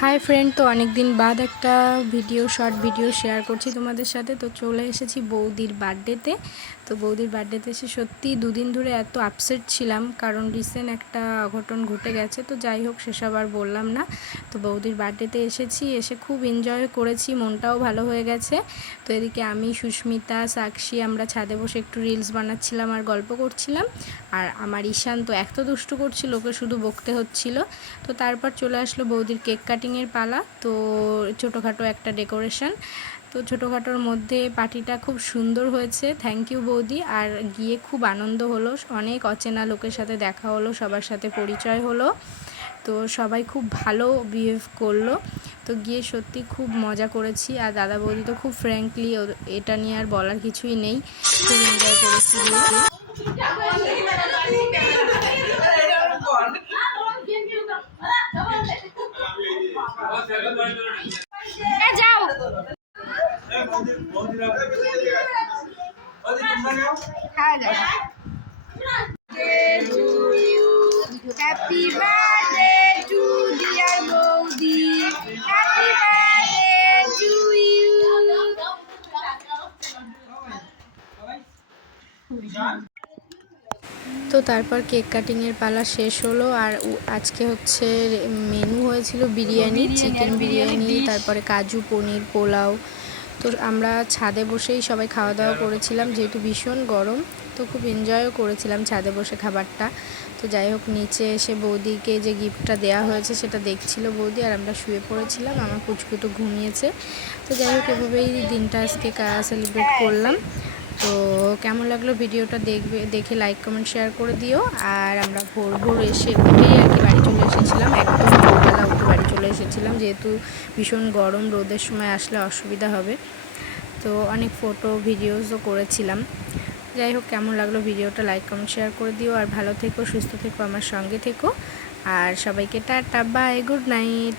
Hi friend, तो अनेक दिन बाद एक शर्ट भिडियो शेयर करছি তোমাদের সাথে। তো চলে এসেছি বৌদির বার্থডেতে। তো বৌদির বার্থডেতে এসে সত্যি দুদিন ধরে এত আপসেট ছিলাম, কারণ রিসেন্ট একটা অঘটন ঘটে গেছে। তো যাই হোক, সেসব আর বললাম না। তো বৌদির বার্থডেতে এসেছি, এসে খুব এনজয় করেছি, মনটাও ভালো হয়ে গেছে। তো এদিকে আমি, সুস্মিতা, সাক্ষী আমরা ছাদে বসে একটু রিলস বানাচ্ছিলাম আর গল্প করছিলাম। আর আমার ঈশান তো এত দুষ্টু করছিল, ওকে শুধু বকতে হচ্ছিল। তো তারপর চলে আসলো বৌদির কেক কাটিংয়ের পালা। তো ছোটোখাটো একটা ডেকোরেশন, তো ছোটোখাটোর মধ্যে পার্টিটা খুব সুন্দর হয়েছে। থ্যাংক ইউ বৌদি। আর গিয়ে খুব আনন্দ হলো, অনেক অচেনা লোকের সাথে দেখা হলো, সবার সাথে পরিচয় হলো। তো সবাই খুব ভালো বিহেভ করলো। তো গিয়ে সত্যি খুব মজা করেছি। আর দাদা বৌদি তো খুব ফ্র্যাঙ্কলি, এটা নিয়ে আর বলার কিছুই নেই, খুব এনজয় করেছি গিয়ে। যাও হ্যাপি বার্থডে টু ডিয়ার বৌদি, হ্যাপি বার্থডে টু ইউ। তো তারপর কেক কাটিংয়ের পালা শেষ হলো। আর আজকে হচ্ছে মেনু হয়েছিল বিরিয়ানি, চিকেন বিরিয়ানি, তারপরে কাজু পনির, পোলাও। তো আমরা ছাদে বসেই সবাই খাওয়া দাওয়া করেছিলাম, যেহেতু ভীষণ গরম। তো খুব এনজয়ও করেছিলাম ছাদে বসে খাবারটা। তো যাই হোক, নিচে এসে বৌদিকে যে গিফটটা দেওয়া হয়েছে সেটা দেখছিল বৌদি, আর আমরা শুয়ে পড়েছিলাম। আমার পুচকু তো ঘুমিয়েছে। তো যাই হোক, এভাবেই দিনটা আজকে সেলিব্রেট করলাম। তো কেমন লাগলো ভিডিওটা দেখে লাইক কমেন্ট শেয়ার করে দিও। আর আমরা ভোর ভোর উঠেই আর কি বাড়ি চলে এসেছিলাম, একদম ভোরবেলা উঠে বাড়ি চলে এসেছিলাম, যেহেতু ভীষণ গরম, রোদের সময় আসলে অসুবিধা হবে। তো অনেক ফটো ভিডিওসও করেছিলাম। যাই হোক, কেমন লাগলো ভিডিওটা লাইক কমেন্ট শেয়ার করে দিও। আর ভালো থেকো, সুস্থ থেকো, আমার সঙ্গে থেকো। আর সবাইকে টাটা, বাই, গুড নাইট।